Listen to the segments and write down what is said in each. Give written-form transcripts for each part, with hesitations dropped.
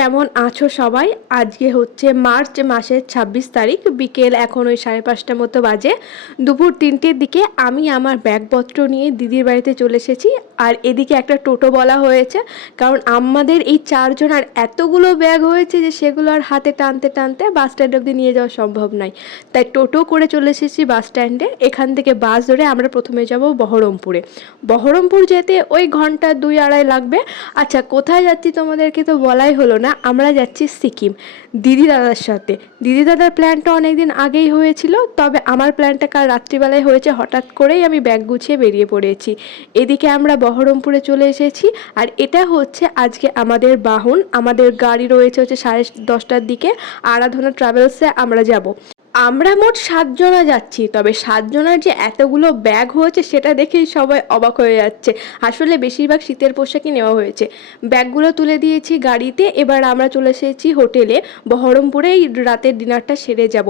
কেমন আছো সবাই? আজকে হচ্ছে মার্চ মাসের ২৬ তারিখ, বিকেল এখন ওই ৫:৩০ মতো বাজে। দুপুর ৩টের দিকে আমি আমার ব্যাগপত্র নিয়ে দিদির বাড়িতে চলে এসেছি। আর এদিকে একটা টোটো বলা হয়েছে, কারণ আমাদের এই ৪ জনের এতগুলো ব্যাগ হয়েছে যে সেগুলো আর হাতে টানতে টানতে বাস স্ট্যান্ড অবধি নিয়ে যাওয়া সম্ভব নয়। তাই টোটো করে চলে এসেছি বাস স্ট্যান্ডে। এখান থেকে বাস ধরে আমরা প্রথমে যাব বহরমপুরে। বহরমপুর যেতে ওই ঘন্টা ২-২.৫ লাগবে। আচ্ছা, কোথায় যাচ্ছি তোমাদেরকে তো বলাই হলো না। আমরা যাচ্ছি সিকিম দিদি দাদার সাথে। দিদি দাদার প্ল্যানটা অনেক দিন আগেই হয়েছিল, তবে আমার প্ল্যানটা কাল রাত্রিবেলায় হয়েছে। হঠাৎ করেই আমি ব্যাগ গুছিয়ে বেরিয়ে পড়েছি। এদিকে আমরা বহরমপুরে চলে এসেছি। আর এটা হচ্ছে আজকে আমাদের বাহন। আমাদের গাড়ি রয়েছে হচ্ছে 10:30টার দিকে। আরাধনা ট্রাভেলসে আমরা যাব। আমরা মোট 7 জনা যাচ্ছি, তবে 7 জনার যে এতগুলো ব্যাগ হয়েছে সেটা দেখেই সবাই অবাক হয়ে যাচ্ছে। আসলে বেশিরভাগ শীতের পোশাকই নেওয়া হয়েছে। ব্যাগগুলো তুলে দিয়েছি গাড়িতে। এবার আমরা চলে এসেছি হোটেলে। বহরমপুরেই রাতের ডিনারটা সেরে যাব।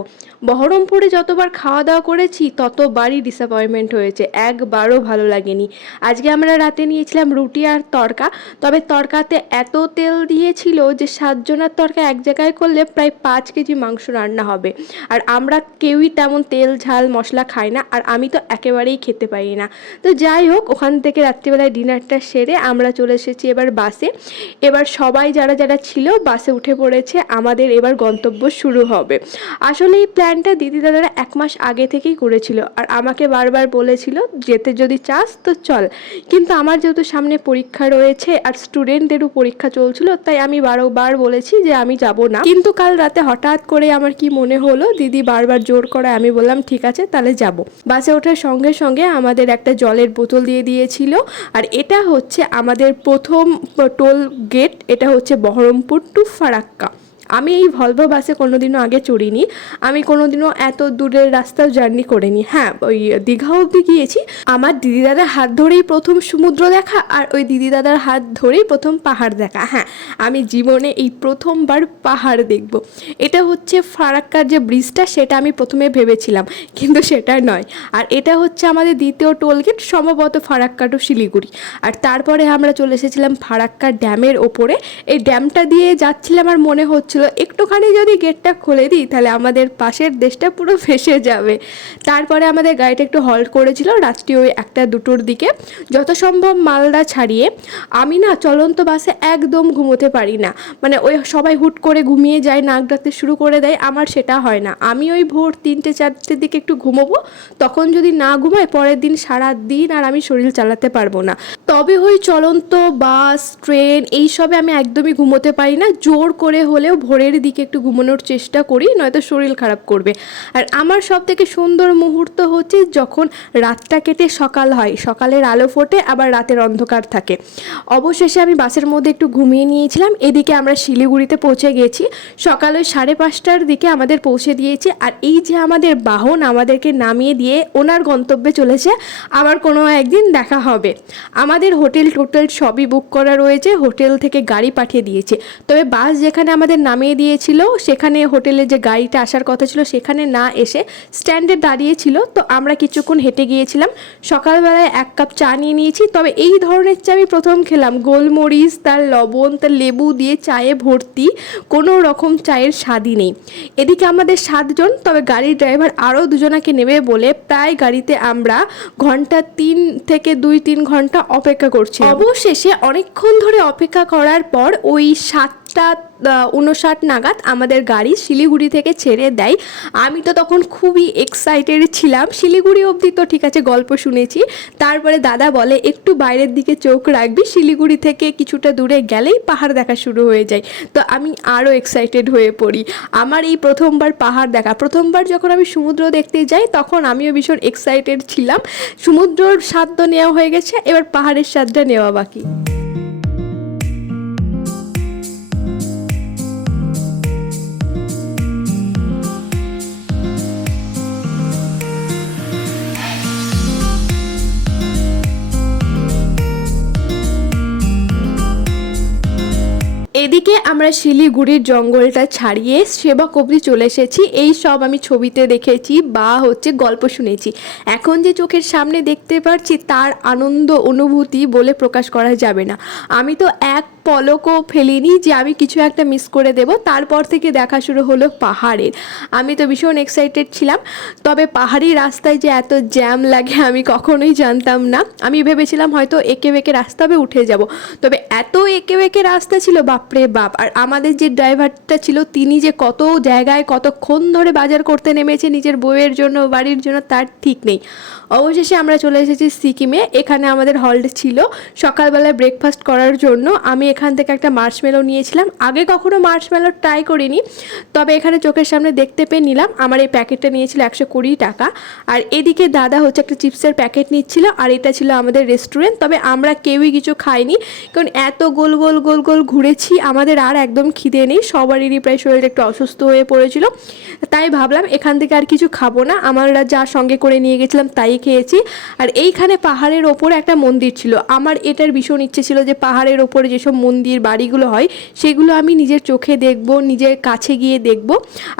বহরমপুরে যতবার খাওয়া দাওয়া করেছি ততবারই ডিসঅ্যাপয়েন্টমেন্ট হয়েছে, একবারও ভালো লাগেনি। আজকে আমরা রাতে নিয়েছিলাম রুটি আর তড়কা, তবে তড়কাতে এত তেল দিয়েছিল যে 7 জনের তড়কা এক জায়গায় করলে প্রায় 5 কেজি মাংস রান্না হবে। আর আমরা কেউই তেমন তেল ঝাল মশলা খাই না, আর আমি তো একেবারেই খেতে পারি না। তো যাই হোক, ওখান থেকে রাত্রিবেলায় ডিনারটা সেরে আমরা চলে এসেছি এবার বাসে। এবার সবাই যারা যারা ছিল বাসে উঠে পড়েছে। আমাদের এবার গন্তব্য শুরু হবে। আসলে এই প্ল্যানটা দিদি দাদারা 1 মাস আগে থেকেই করেছিল, আর আমাকে বারবার বলেছিল যেতে যদি চাস তো চল। কিন্তু আমার যেহেতু সামনে পরীক্ষা রয়েছে আর স্টুডেন্টদেরও পরীক্ষা চলছিল, তাই আমি বারবার বলেছি যে আমি যাব না। কিন্তু কাল রাতে হঠাৎ করে আমার কি মনে হলো, দিদি বারবার জোর করে, আমি বললাম ঠিক আছে তাহলে যাব। বাসে ওঠার সঙ্গে সঙ্গে আমাদের একটা জলের বোতল দিয়ে দিয়েছিল। আর এটা হচ্ছে আমাদের প্রথম টোল গেট। এটা হচ্ছে বহরমপুর টু ফারাক্কা। আমি এই ভলভো বাসে কোনোদিনও আগে চড়িনি। আমি কোনোদিনও এত দূরের রাস্তাও জার্নি করিনি। হ্যাঁ, ওই দীঘা অবধি গিয়েছি। আমার দিদি দাদার হাত ধরেই প্রথম সমুদ্র দেখা, আর ওই দিদি দাদার হাত ধরেই প্রথম পাহাড় দেখা। হ্যাঁ, আমি জীবনে এই প্রথমবার পাহাড় দেখব। এটা হচ্ছে ফারাক্কার যে ব্রিজটা, সেটা আমি প্রথমে ভেবেছিলাম, কিন্তু সেটা নয়। আর এটা হচ্ছে আমাদের দ্বিতীয় টোলগেট, সম্ভবত ফারাক্কা টু শিলিগুড়ি। আর তারপরে আমরা চলে এসেছিলাম ফারাক্কা ড্যামের ওপরে। এই ড্যামটা দিয়ে যাচ্ছিলাম, আমার মনে হচ্ছিল একটুখানি যদি গেটটা খুলে দিই তাহলে আমাদের পাশের দেশটা পুরো ভেসে যাবে। তারপরে আমাদের গাড়িটা একটু হল্ট করেছিল রাত্রি ওই 1-2টোর দিকে। যত সম্ভব মালদা ছাড়িয়ে। আমি না চলন্ত বাসে একদম ঘুমোতে পারি না। মানে ওই সবাই হুট করে ঘুমিয়ে যায়, নাক ডাকতে শুরু করে দেয়, আমার সেটা হয় না। আমি ওই ভোর 3-4টের দিকে একটু ঘুমোবো, তখন যদি না ঘুমাই পরের দিন সারা দিন আর আমি শরীর চালাতে পারবো না। তবে ওই চলন্ত বাস ট্রেন এইসবে আমি একদমই ঘুমোতে পারি না। জোর করে হলেও ভোরের দিকে একটু ঘুমানোর চেষ্টা করি, নয়তো শরীর খারাপ করবে। আর আমার সব থেকে সুন্দর মুহূর্ত হচ্ছে যখন রাতটা কেটে সকাল হয়, সকালের আলো ফোটে আবার রাতের অন্ধকার থাকে। অবশেষে আমি বাসের মধ্যে একটু ঘুমিয়ে নিয়েছিলাম। এদিকে আমরা শিলিগুড়িতে পৌঁছে গেছি। সকাল ওই 5:30টার দিকে আমাদের পৌঁছে দিয়েছে। আর এই যে আমাদের বাহন আমাদেরকে নামিয়ে দিয়ে ওনার গন্তব্যে চলেছে, আবার কোনো একদিন দেখা হবে। আমাদের হোটেল টোটাল সবই বুক করা রয়েছে, হোটেল থেকে গাড়ি পাঠিয়ে দিয়েছে। তবে বাস যেখানে আমাদের নামিয়ে দিয়েছিল সেখানে হোটেলে যে গাড়িটা আসার কথা ছিল সেখানে না এসে স্ট্যান্ডে দাঁড়িয়েছিল। তো আমরা কিছুক্ষণ হেঁটে গিয়েছিলাম। সকালবেলায় 1 কাপ চা নিয়ে নিয়েছি, তবে এই ধরনের চা আমি প্রথম খেলাম। গোলমরিচ, তার লবণ, তার লেবু দিয়ে চায়ে ভর্তি, কোনো রকম চায়ের স্বাদই নেই। এদিকে আমাদের 7 জন, তবে গাড়ির ড্রাইভার আরও 2 জনাকে নেবে বলে প্রায় গাড়িতে আমরা ঘন্টা 3 থেকে 2-3 ঘন্টা অপেক্ষা করছি। অবশেষে অনেকক্ষণ ধরে অপেক্ষা করার পর ওই 7:59 নাগাদ আমাদের গাড়ি শিলিগুড়ি থেকে ছেড়ে দেয়। আমি তো তখন খুবই এক্সাইটেড ছিলাম। শিলিগুড়ি অবধি তো ঠিক আছে, গল্প শুনেছি। তারপরে দাদা বলে একটু বাইরের দিকে চোখ রাখবি, শিলিগুড়ি থেকে কিছুটা দূরে গেলেই পাহাড় দেখা শুরু হয়ে যায়। তো আমি আরও এক্সাইটেড হয়ে পড়ি। আমার এই প্রথমবার পাহাড় দেখা। প্রথমবার যখন আমি সমুদ্র দেখতে যাই তখন আমিও ভীষণ এক্সাইটেড ছিলাম। সমুদ্রর স্বাদ তো নেওয়া হয়ে গেছে, এবার পাহাড়ের স্বাদটা নেওয়া বাকি। এদিকে আমরা শিলিগুড়ির জঙ্গলটা ছাড়িয়ে সেবক অবধি চলে এসেছি। এই সব আমি ছবিতে দেখেছি বা গল্প শুনেছি। এখন যে চোখের সামনে দেখতে পারছি তার আনন্দ অনুভূতি বলে প্রকাশ করা যাবে না। আমি তো 1 পলকও ফেলিনি যে আমি কিছু একটা মিস করে দেব। তারপর থেকে দেখা শুরু হলো পাহাড়ের। আমি তো ভীষণ এক্সাইটেড ছিলাম, তবে পাহাড়ি রাস্তায় যে এত জ্যাম লাগে আমি কখনোই জানতাম না। আমি ভেবেছিলাম হয়তো এঁকে বেঁকে রাস্তা হবে, উঠে যাব, তবে এত এঁকে বেঁকে রাস্তা ছিল বাপরে বাপ। আর আমাদের যে ড্রাইভারটা ছিল তিনি যে কত জায়গায় কতক্ষণ ধরে বাজার করতে নেমেছে নিজের বউয়ের জন্য, বাড়ির জন্য, তার ঠিক নেই। অবশেষে আমরা চলে এসেছি সিকিমে। এখানে আমাদের হল্ট ছিল সকালবেলায় ব্রেকফাস্ট করার জন্য। আমি এখান থেকে একটা মার্শমেলো নিয়েছিলাম। আগে কখনো মার্শমেলো ট্রাই করিনি, তবে এখানে চোখের সামনে দেখতে পেয়ে নিলাম। আমার এই প্যাকেটটা নিয়েছিল 120 টাকা। আর এদিকে দাদা হচ্ছে একটা চিপসের প্যাকেট নিচ্ছিল, আর এটা ছিল আমাদের রেস্টুরেন্ট। তবে আমরা কেউই কিছু খাইনি, কারণ এত গোল গোল গোল গোল ঘুরেছি, আমাদের আর একদম খিদে নেই। সবারই প্রায় শরীরটা একটু অসুস্থ হয়ে পড়েছিল, তাই ভাবলাম এখান থেকে আর কিছু খাবো না। আমরা যা সঙ্গে করে নিয়ে গেছিলাম তাই খেয়েছি। আর এইখানে পাহাড়ের ওপরে একটা মন্দির ছিল। আমার এটার ভীষণ ইচ্ছে ছিল যে পাহাড়ের ওপরে যেসব মন্দির বাড়িগুলো হয় সেগুলো আমি নিজের চোখে দেখব, নিজের কাছে গিয়ে দেখব।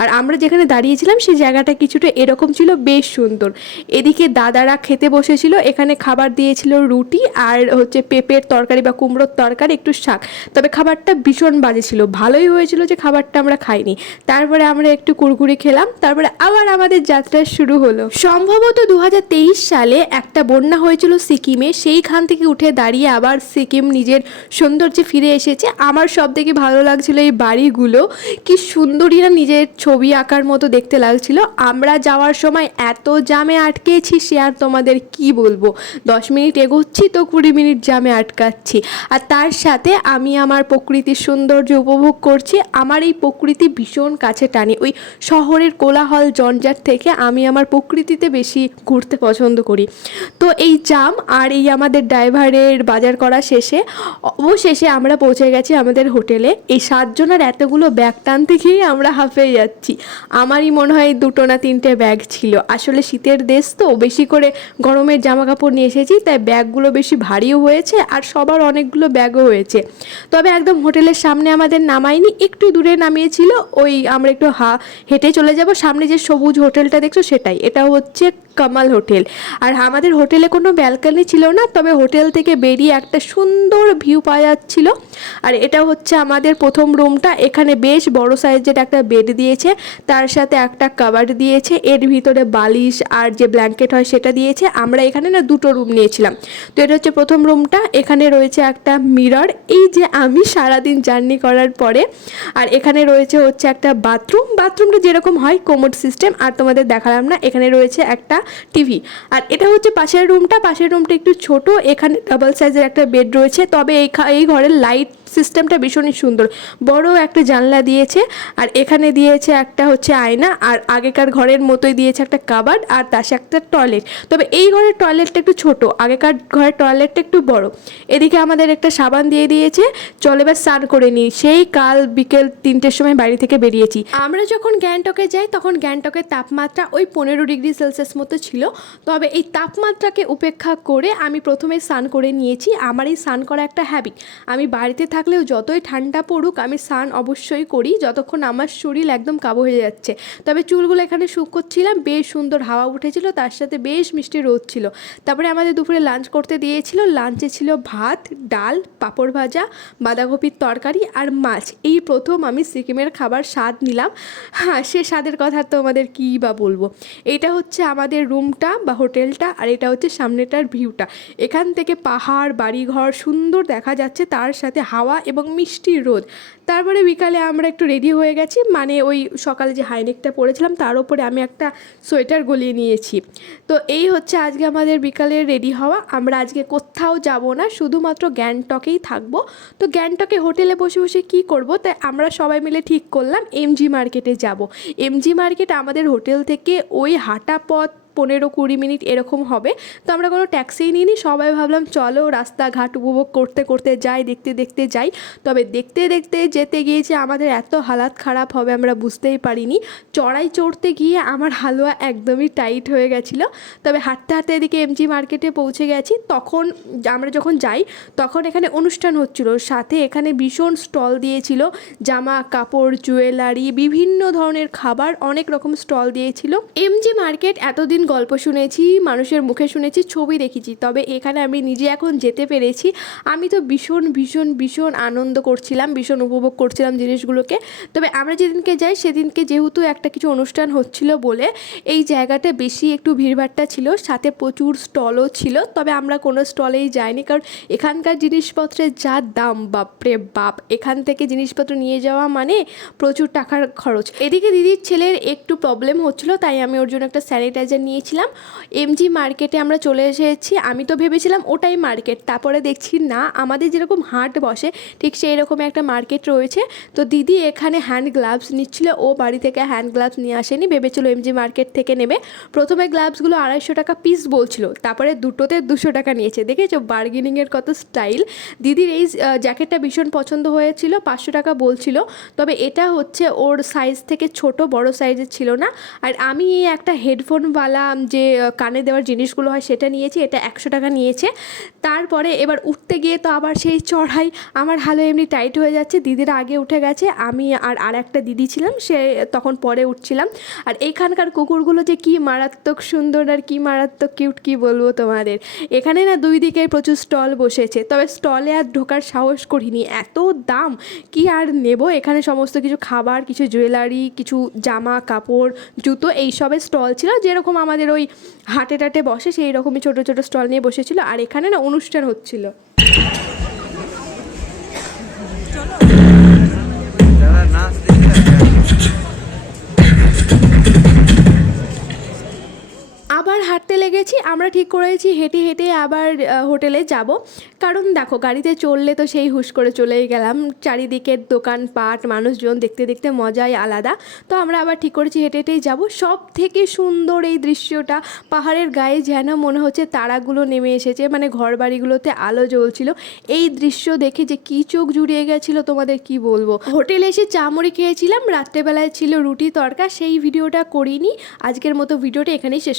আর আমরা যেখানে দাঁড়িয়েছিলাম সেই জায়গাটা কিছুটা এরকম ছিল, বেশ সুন্দর। এদিকে দাদারা খেতে বসেছিল। এখানে খাবার দিয়েছিল রুটি আর হচ্ছে পেঁপের তরকারি বা কুমড়োর তরকারি, একটু শাক। তবে খাবারটা ভীষণ বাজে ছিল, ভালোই হয়েছিল যে খাবারটা আমরা খাইনি। তারপরে আমরা একটু কুরকুরি খেলাম, তারপরে আবার আমাদের যাত্রা শুরু হলো। সম্ভবত 2023 সালে একটা বন্যা হয়েছিল সিকিমে, সেইখান থেকে উঠে দাঁড়িয়ে আবার সিকিম নিজের সৌন্দর্যে ফিরে এসেছে। আমার সব থেকে ভালো লাগছিল এই বাড়িগুলো, কি সুন্দরই না নিজের ছবি আঁকার মতো দেখতে লাগছিল। আমরা যাওয়ার সময় এত জামে আটকেছি সে আর তোমাদের কি বলবো। 10 মিনিট এগোচ্ছি তো 20 মিনিট জামে আটকাচ্ছি। আর তার সাথে আমি আমার প্রকৃতির সৌন্দর্য উপভোগ করছি। আমার এই প্রকৃতি ভীষণ কাছে টানি। ওই শহরের কোলাহল জঞ্জাট থেকে আমি আমার প্রকৃতিতে বেশি ঘুরতে পছন্দ করি। তো এই জাম আর এই আমাদের ড্রাইভারের বাজার করা শেষে অবশেষে আমরা পৌঁছে গেছি আমাদের হোটেলে। এই 7 জনের এতগুলো ব্যাগ টানতে গিয়ে আমরা হাঁপিয়ে যাচ্ছি। আমারই মনে হয় 2 না 3টে ব্যাগ ছিল। আসলে শীতের দেশ তো, বেশি করে গরমের জামা কাপড় নিয়ে এসেছি, তাই ব্যাগগুলো বেশি ভারীও হয়েছে আর সবার অনেকগুলো ব্যাগও হয়েছে। তবে একদম হোটেলের সামনে আমাদের নামায়নি, একটু দূরে নামিয়েছিল। ওই আমরা একটু হেঁটে চলে যাব, সামনে যে সবুজ হোটেলটা দেখছো সেটাই, এটা হচ্ছে কামাল হোটেল। আর আমাদের হোটেলে কোনো ব্যালকনি ছিল না, তবে হোটেল থেকে বেরিয়ে একটা সুন্দর ভিউ পাওয়া যাচ্ছিল। আর এটা হচ্ছে আমাদের প্রথম রুমটা। এখানে বেশ বড় সাইজের একটা বেড দিয়েছে, তার সাথে একটা কাভার দিয়েছে, এর ভিতরে বালিশ আর যে ব্ল্যাঙ্কেট হয় সেটা দিয়েছে। আমরা এখানে না 2টো রুম নিয়েছিলাম। তো এটা হচ্ছে প্রথম রুমটা। এখানে রয়েছে একটা মিরর, এই যে আমি সারাদিন জার্নি করার পরে। আর এখানে রয়েছে হচ্ছে একটা বাথরুমটা যেরকম হয় কোমোড সিস্টেম, আর তোমাদের দেখালাম না। এখানে রয়েছে একটা টিভি। আর এটা হচ্ছে পাশের রুমটা একটু ছোট। এখানে ডাবল সাইজের একটা বেড রয়েছে, তবে এই ঘরের লাইট সিস্টেমটা ভীষণই সুন্দর। বড় একটা জানলা দিয়েছে, আর এখানে দিয়েছে একটা হচ্ছে আয়না, আর আগেকার ঘরের মতোই দিয়েছে একটা কাবার্ড, আর তার সাথে একটা টয়লেট। তবে এই ঘরের টয়লেটটা একটু ছোট, আগেকার ঘরের টয়লেটটা একটু বড়। এদিকে আমাদের একটা সাবান দিয়ে দিয়েছে। চলে এবার স্নান করে নিই। সেই কাল বিকেল 3টের সময় বাড়ি থেকে বেরিয়েছি। আমরা যখন গ্যাংটকে যাই তখন গ্যাংটকের তাপমাত্রা ওই 15 ডিগ্রি সেলসিয়াস মতো ছিল। তবে এই তাপমাত্রাকে উপেক্ষা করে আমি প্রথমে স্নান করে নিয়েছি। আমার এই স্নান করা একটা হ্যাবিট। আমি বাড়িতে থাকলেও যতই ঠান্ডা পড়ুক আমি স্নান অবশ্যই করি, যতক্ষণ আমার শরীর একদম কাবু হয়ে যাচ্ছে। তবে চুলগুলো এখানে শুকোচ্ছিলাম, বেশ সুন্দর হাওয়া উঠেছিল, তার সাথে বেশ মিষ্টি রোদ ছিল। তারপরে আমাদের দুপুরে লাঞ্চ করতে দিয়েছিল। লাঞ্চে ছিল ভাত, ডাল, পাঁপড় ভাজা, বাঁধাকপির তরকারি আর মাছ। এই প্রথম আমি সিকিমের খাবার স্বাদ নিলাম। হ্যাঁ, সে স্বাদের কথা তো আমাদের কী বা বলবো। এটা হচ্ছে আমাদের রুমটা বা হোটেলটা, আর এটা হচ্ছে সামনেটার ভিউটা। এখান থেকে পাহাড়, বাড়িঘর সুন্দর দেখা যাচ্ছে, তার সাথে হাওয়া এবং মিষ্টি রোদ। তারপরে বিকালে আমরা একটু রেডি হয়ে গেছি, মানে ওই সকালে যে হাইনেকটা পরেছিলাম তার উপরে আমি একটা সোয়েটার গলিয়ে নিয়েছি। তো এই হচ্ছে আজকে আমাদের বিকালের রেডি হওয়া। আমরা আজকে কোথাও যাব না, শুধুমাত্র গ্যাংটকেই থাকবো। তো গ্যাংটকে হোটেলে বসে বসে কী করব, তাই আমরা সবাই মিলে ঠিক করলাম এমজি মার্কেটে যাব। এমজি মার্কেট আমাদের হোটেল থেকে ওই হাঁটা পথ 15-20 মিনিট এরকম হবে। তো আমরা কোনো ট্যাক্সিই নিইনি, সবাই ভাবলাম চলো রাস্তাঘাট উপভোগ করতে করতে যাই, দেখতে দেখতে যাই। তবে দেখতে দেখতে যেতে গিয়েছে আমাদের এত হালাত খারাপ হবে আমরা বুঝতেই পারিনি। চড়াই চড়তে গিয়ে আমার হালুয়া একদমই টাইট হয়ে গেছিলো। তবে হাঁটতে হাঁটতে এদিকে এমজি মার্কেটে পৌঁছে গেছি। তখন আমরা যখন যাই তখন এখানে অনুষ্ঠান হচ্ছিল, সাথে এখানে ভীষণ স্টল দিয়েছিল, জামা কাপড়, জুয়েলারি, বিভিন্ন ধরনের খাবার, অনেক রকম স্টল দিয়েছিল। এমজি মার্কেট এতদিন গল্প শুনেছি, মানুষের মুখে শুনেছি, ছবি দেখেছি, তবে এখানে আমি নিজে এখন যেতে পেরেছি। আমি তো ভীষণ ভীষণ ভীষণ আনন্দ করছিলাম, ভীষণ উপভোগ করছিলাম জিনিসগুলোকে। তবে আমরা যেদিনকে যাই সেদিনকে যেহেতু একটা কিছু অনুষ্ঠান হচ্ছিল বলে এই জায়গাটা বেশি একটু ভিড়ভাট্টা ছিল, সাথে প্রচুর স্টলও ছিল। তবে আমরা কোনো স্টলেই যাইনি, কারণ এখানকার জিনিসপত্রের যা দাম, বাপরে বাপ, এখান থেকে জিনিসপত্র নিয়ে যাওয়া মানে প্রচুর টাকার খরচ। এদিকে দিদির ছেলের একটু প্রবলেম হচ্ছিলো, তাই আমি ওর জন্য একটা স্যানিটাইজার নিয়েছিলাম। এমজি মার্কেটে আমরা চলে এসেছি। আমি তো ভেবেছিলাম ওটাই মার্কেট, তারপরে দেখছি না, আমাদের যেরকম হাট বসে ঠিক সেই রকম একটা মার্কেট রয়েছে। তো দিদি এখানে হ্যান্ড গ্লাভস নিচ্ছিল, ও বাড়ি থেকে হ্যান্ড গ্লাভস নিয়ে আসেনি, ভেবেছিল এমজি মার্কেট থেকে নেবে। প্রথমে গ্লাভসগুলো 250 টাকা পিস বলছিল, তারপরে দুটোতে 200 টাকা নিয়েছে। দেখেছো বার্গেনিংয়ের কত স্টাইল। দিদির এই জ্যাকেটটা ভীষণ পছন্দ হয়েছিল, 500 টাকা বলছিল। তবে এটা হচ্ছে ওর সাইজ থেকে ছোট, বড় সাইজের ছিল না। আর আমি এই একটা হেডফোনওয়ালা যে কানে দেওয়ার জিনিসগুলো হয় সেটা নিয়েছি, এটা 100 টাকা নিয়েছে। তারপরে এবার উঠতে গিয়ে তো আবার সেই চড়াই, আমার হালো এমনি টাইট হয়ে যাচ্ছে। দিদিরা আগে উঠে গেছে, আমি আর একটা দিদি ছিলাম, সে তখন পরে উঠছিলাম। আর এইখানকার কুকুরগুলো যে কি মারাত্মক সুন্দর আর কি মারাত্মক কিউট, কি বলবো তোমাদের। এখানে না দুই দিকে প্রচুর স্টল বসেছে, তবে স্টলে আর ঢোকার সাহস করিনি, এত দাম কি আর নেব। এখানে সমস্ত কিছু খাবার, কিছু জুয়েলারি, কিছু জামা কাপড়, জুতো, এইসবের স্টল ছিল, যেরকম আমাদের ওই হাটে টাটে বসে সেই রকমই ছোটো ছোটো স্টল নিয়ে বসেছিল। আর এখানে না অনুষ্ঠান হচ্ছিল। আবার হাঁটতে লেগেছি, আমরা ঠিক করেছি হেঁটে হেঁটে আবার হোটেলে যাব। কারণ দেখো গাড়িতে চললে তো সেই হুশ করে চলেই গেলাম, চারিদিকের দোকানপাট, মানুষজন দেখতে দেখতে মজাই আলাদা। তো আমরা আবার ঠিক করেছি হেঁটে হেঁটেই যাব। সব থেকে সুন্দর এই দৃশ্যটা, পাহাড়ের গায়ে যেন মনে হচ্ছে তারাগুলো নেমে এসেছে, মানে ঘর বাড়িগুলোতে আলো জ্বলছিল। এই দৃশ্য দেখে যে কি চোখ জুড়িয়ে গেছিলো তোমাদের কি বলবো। হোটেলে এসে চা মুড়ি খেয়েছিলাম, রাত্রেবেলায় ছিল রুটি তরকা, সেই ভিডিওটা করিনি। আজকের মতো ভিডিওটা এখানেই শেষ